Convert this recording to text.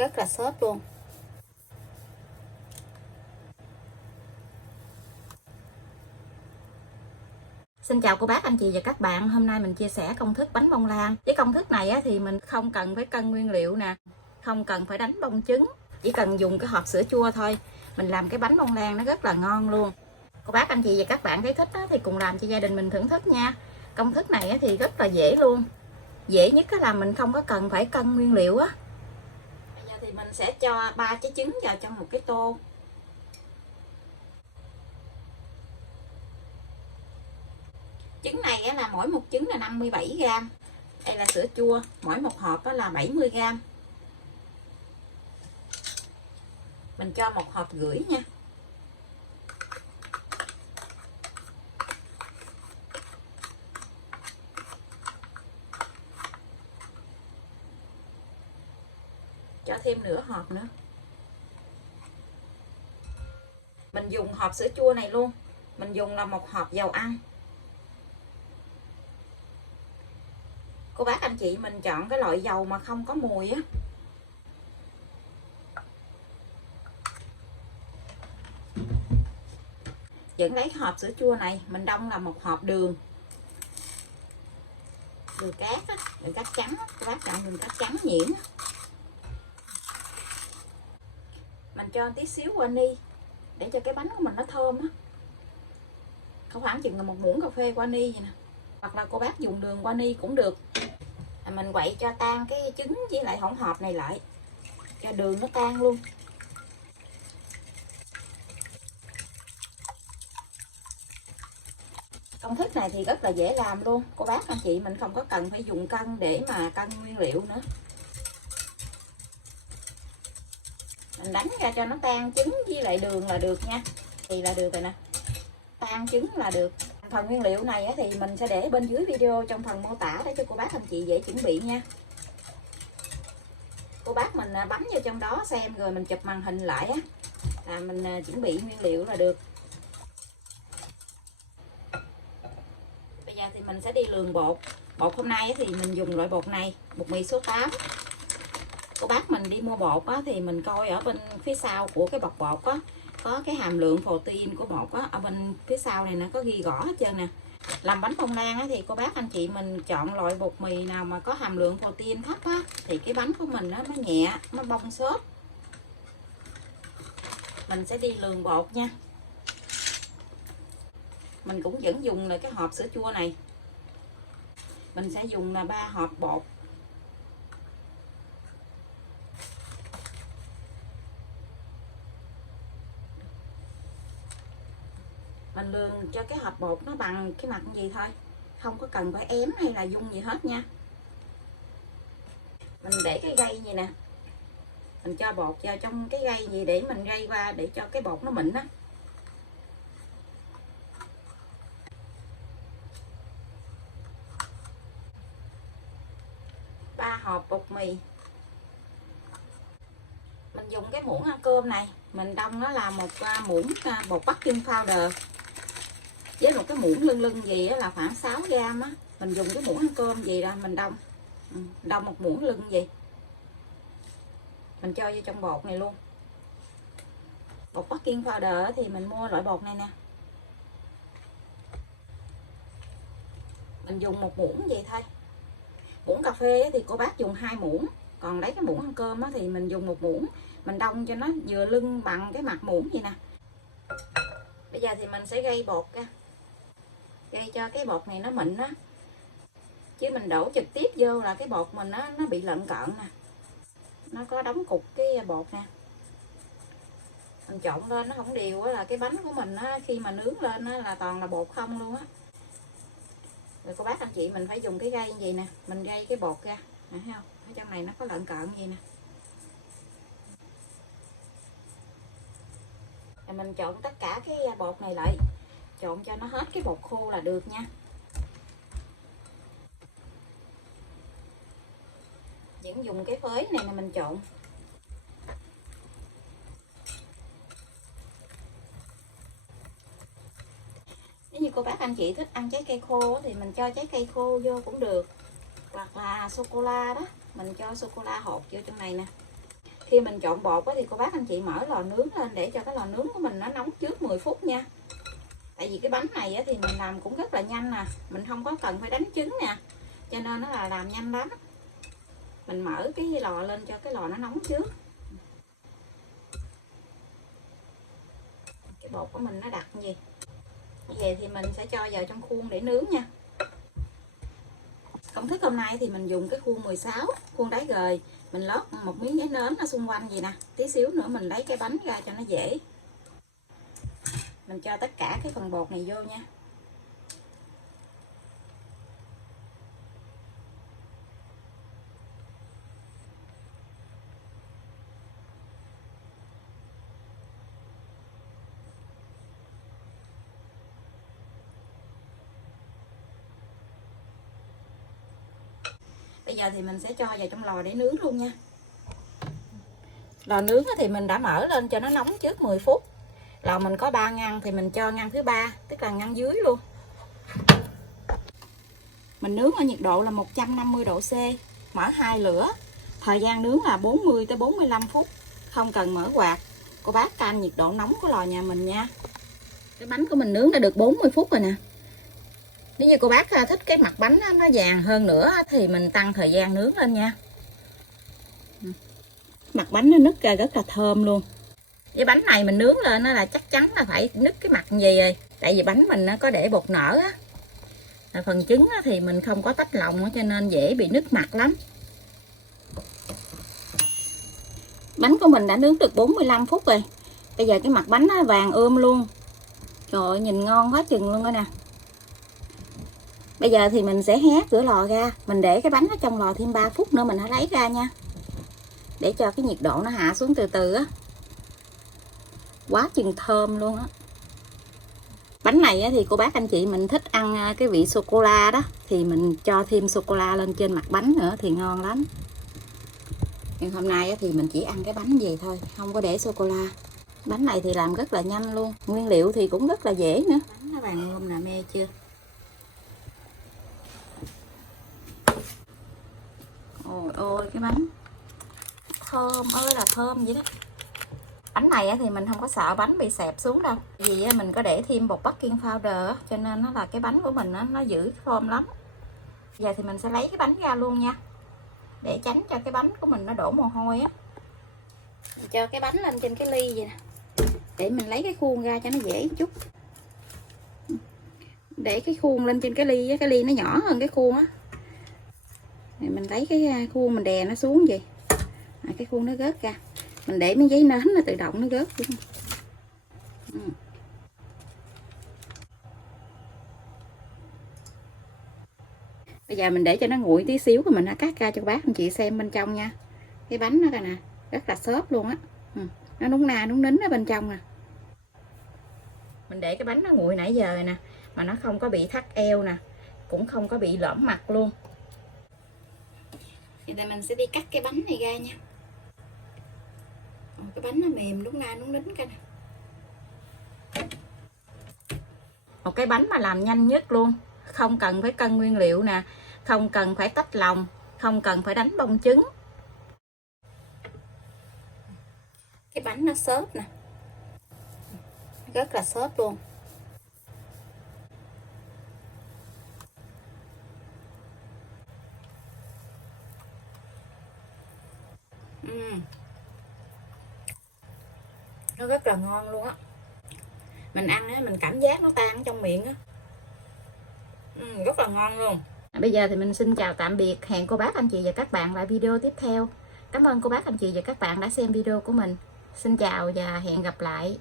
rất là xốp luôn. Xin chào cô bác, anh chị và các bạn. Hôm nay mình chia sẻ công thức bánh bông lan. Với công thức này thì mình không cần phải cân nguyên liệu nè, không cần phải đánh bông trứng, chỉ cần dùng cái hộp sữa chua thôi. Mình làm cái bánh bông lan nó rất là ngon luôn. Cô bác, anh chị và các bạn thấy thích thì cùng làm cho gia đình mình thưởng thức nha. Công thức này thì rất là dễ luôn. Dễ nhất là mình không có cần phải cân nguyên liệu á. Bây giờ thì mình sẽ cho 3 trái trứng vào trong một cái tô. Trứng này là mỗi một trứng là 57g. Đây là sữa chua, mỗi một hộp là 70g. Mình cho một hộp rưỡi nha. Cho thêm nửa hộp nữa. Mình dùng hộp sữa chua này luôn. Mình dùng là một hộp dầu ăn. Cô bác anh chị mình chọn cái loại dầu mà không có mùi á. Vẫn lấy cái hộp sữa chua này mình đong là một hộp đường. Đường cát á, đường cát trắng á. Cô bác chọn đường cát trắng nhuyễn á. Mình cho tí xíu vani để cho cái bánh của mình nó thơm á. Có khoảng chừng là một muỗng cà phê vani vậy nè. Hoặc là cô bác dùng đường vani cũng được. Mình quậy cho tan cái trứng với lại hỗn hợp này lại, cho đường nó tan luôn. Công thức này thì rất là dễ làm luôn. Cô bác anh chị mình không có cần phải dùng cân để mà cân nguyên liệu nữa. Mình đánh ra cho nó tan trứng với lại đường là được nha. Thì là được rồi nè. Tan trứng là được. Phần nguyên liệu này thì mình sẽ để bên dưới video trong phần mô tả để cho cô bác anh chị dễ chuẩn bị nha. Cô bác mình bấm vô trong đó xem rồi mình chụp màn hình lại á, là mình chuẩn bị nguyên liệu là được. Bây giờ thì mình sẽ đi lường bột. Bột hôm nay thì mình dùng loại bột này, bột mì số 8. Cô bác mình đi mua bột á, thì mình coi ở bên phía sau của cái bọc bột á, có cái hàm lượng protein của bột á, ở bên phía sau này nó có ghi rõ hết trơn nè. Làm bánh bông lan á, thì cô bác anh chị mình chọn loại bột mì nào mà có hàm lượng protein thấp á, thì cái bánh của mình nó nhẹ, nó bông xốp. Mình sẽ đi lường bột nha. Mình cũng vẫn dùng là cái hộp sữa chua này. Mình sẽ dùng là 3 hộp bột. Mình lường cho cái hộp bột nó bằng cái mặt gì thôi, không có cần phải ém hay là dung gì hết nha. Mình để cái gây gì nè, mình cho bột vào trong cái gây gì để mình gây qua để cho cái bột nó mịn á. Ba hộp bột mì. Mình dùng cái muỗng ăn cơm này, mình đong nó là một muỗng bột baking powder. Với một cái muỗng lưng gì là khoảng 6g á. Mình dùng cái muỗng ăn cơm gì đó mình đong. Đong một muỗng lưng gì. Mình cho vô trong bột này luôn. Bột baking powder thì mình mua loại bột này nè. Mình dùng một muỗng vậy thôi. Muỗng cà phê thì cô bác dùng 2 muỗng. Còn lấy cái muỗng ăn cơm thì mình dùng một muỗng. Mình đong cho nó vừa lưng bằng cái mặt muỗng vậy nè. Bây giờ thì mình sẽ gây bột ra. Gây cho cái bột này nó mịn á. Chứ mình đổ trực tiếp vô là cái bột mình nó bị lợn cợn nè. Nó có đóng cục cái bột nè. Mình trộn lên nó không đều là cái bánh của mình khi mà nướng lên là toàn là bột không luôn á. Rồi cô bác anh chị mình phải dùng cái gây như vậy nè. Mình gây cái bột ra. Thấy không? Ở trong này nó có lợn cợn vậy nè. Rồi mình trộn tất cả cái bột này lại. Trộn cho nó hết cái bột khô là được nha. Vẫn dùng cái phới này là mình trộn. Nếu như cô bác anh chị thích ăn trái cây khô thì mình cho trái cây khô vô cũng được. Hoặc là sô cô la đó, mình cho sô cô la hột vô trong này nè. Khi mình trộn bột thì cô bác anh chị mở lò nướng lên để cho cái lò nướng của mình nó nóng trước 10 phút nha. Tại vì cái bánh này thì mình làm cũng rất là nhanh nè, mình không có cần phải đánh trứng nè, cho nên nó là làm nhanh lắm. Mình mở cái lò lên cho cái lò nó nóng trước. Cái bột của mình nó đặc như gì về thì mình sẽ cho vào trong khuôn để nướng nha. Công thức hôm nay thì mình dùng cái khuôn 16, khuôn đáy gời, mình lót một miếng giấy nến ở xung quanh gì nè, tí xíu nữa mình lấy cái bánh ra cho nó dễ. Mình cho tất cả cái phần bột này vô nha. Bây giờ thì mình sẽ cho vào trong lò để nướng luôn nha. Lò nướng thì mình đã mở lên cho nó nóng trước 10 phút. Lò mình có 3 ngăn thì mình cho ngăn thứ 3, tức là ngăn dưới luôn. Mình nướng ở nhiệt độ là 150 độ C, mở 2 lửa. Thời gian nướng là 40 tới 45 phút, không cần mở quạt. Cô bác canh nhiệt độ nóng của lò nhà mình nha. Cái bánh của mình nướng đã được 40 phút rồi nè. Nếu như cô bác thích cái mặt bánh nó vàng hơn nữa thì mình tăng thời gian nướng lên nha. Mặt bánh nó nứt ra rất là thơm luôn. Cái bánh này mình nướng lên là chắc chắn là phải nứt cái mặt gì rồi. Tại vì bánh mình nó có để bột nở á. Phần trứng thì mình không có tách lòng cho nên dễ bị nứt mặt lắm. Bánh của mình đã nướng được 45 phút rồi. Bây giờ cái mặt bánh nó vàng ươm luôn. Trời ơi, nhìn ngon quá chừng luôn rồi nè. Bây giờ thì mình sẽ hé cửa lò ra. Mình để cái bánh ở trong lò thêm 3 phút nữa mình hãy lấy ra nha. Để cho cái nhiệt độ nó hạ xuống từ từ á. Quá chừng thơm luôn á. Bánh này thì cô bác anh chị mình thích ăn cái vị sô cô la đó, thì mình cho thêm sô cô la lên trên mặt bánh nữa thì ngon lắm. Nhưng hôm nay thì mình chỉ ăn cái bánh gì thôi, không có để sô cô la. Bánh này thì làm rất là nhanh luôn, nguyên liệu thì cũng rất là dễ nữa. Bánh nó vàng ươm nè, mê chưa? Ôi ôi cái bánh thơm ơi là thơm vậy đó. Bánh này thì mình không có sợ bánh bị xẹp xuống đâu, vì mình có để thêm bột baking powder cho nên nó là cái bánh của mình nó giữ thơm lắm. Giờ thì mình sẽ lấy cái bánh ra luôn nha, để tránh cho cái bánh của mình nó đổ mồ hôi á. Mình cho cái bánh lên trên cái ly vậy nè, để mình lấy cái khuôn ra cho nó dễ chút. Để cái khuôn lên trên cái ly nó nhỏ hơn cái khuôn á. Mình lấy cái khuôn mình đè nó xuống vậy, cái khuôn nó rớt ra. Mình để miếng giấy nến nó tự động nó rớt luôn. Bây giờ mình để cho nó nguội tí xíu rồi mình cắt ra cho bác anh chị xem bên trong nha. Cái bánh nó coi nè, rất là xốp luôn á. Nó núng na núng nín ở bên trong nè. Mình để cái bánh nó nguội nãy giờ rồi nè, mà nó không có bị thắt eo nè, cũng không có bị lõm mặt luôn. Thì đây mình sẽ đi cắt cái bánh này ra nha. Cái bánh nó mềm núng na núng nín cái nè. Một cái bánh mà làm nhanh nhất luôn, không cần phải cân nguyên liệu nè, không cần phải tách lòng, không cần phải đánh bông trứng. Cái bánh nó xốp nè, rất là xốp luôn. Nó rất là ngon luôn á. Mình ăn á, mình cảm giác nó tan trong miệng á. Rất là ngon luôn. Bây giờ thì mình xin chào tạm biệt. Hẹn cô bác anh chị và các bạn lại video tiếp theo. Cảm ơn cô bác anh chị và các bạn đã xem video của mình. Xin chào và hẹn gặp lại.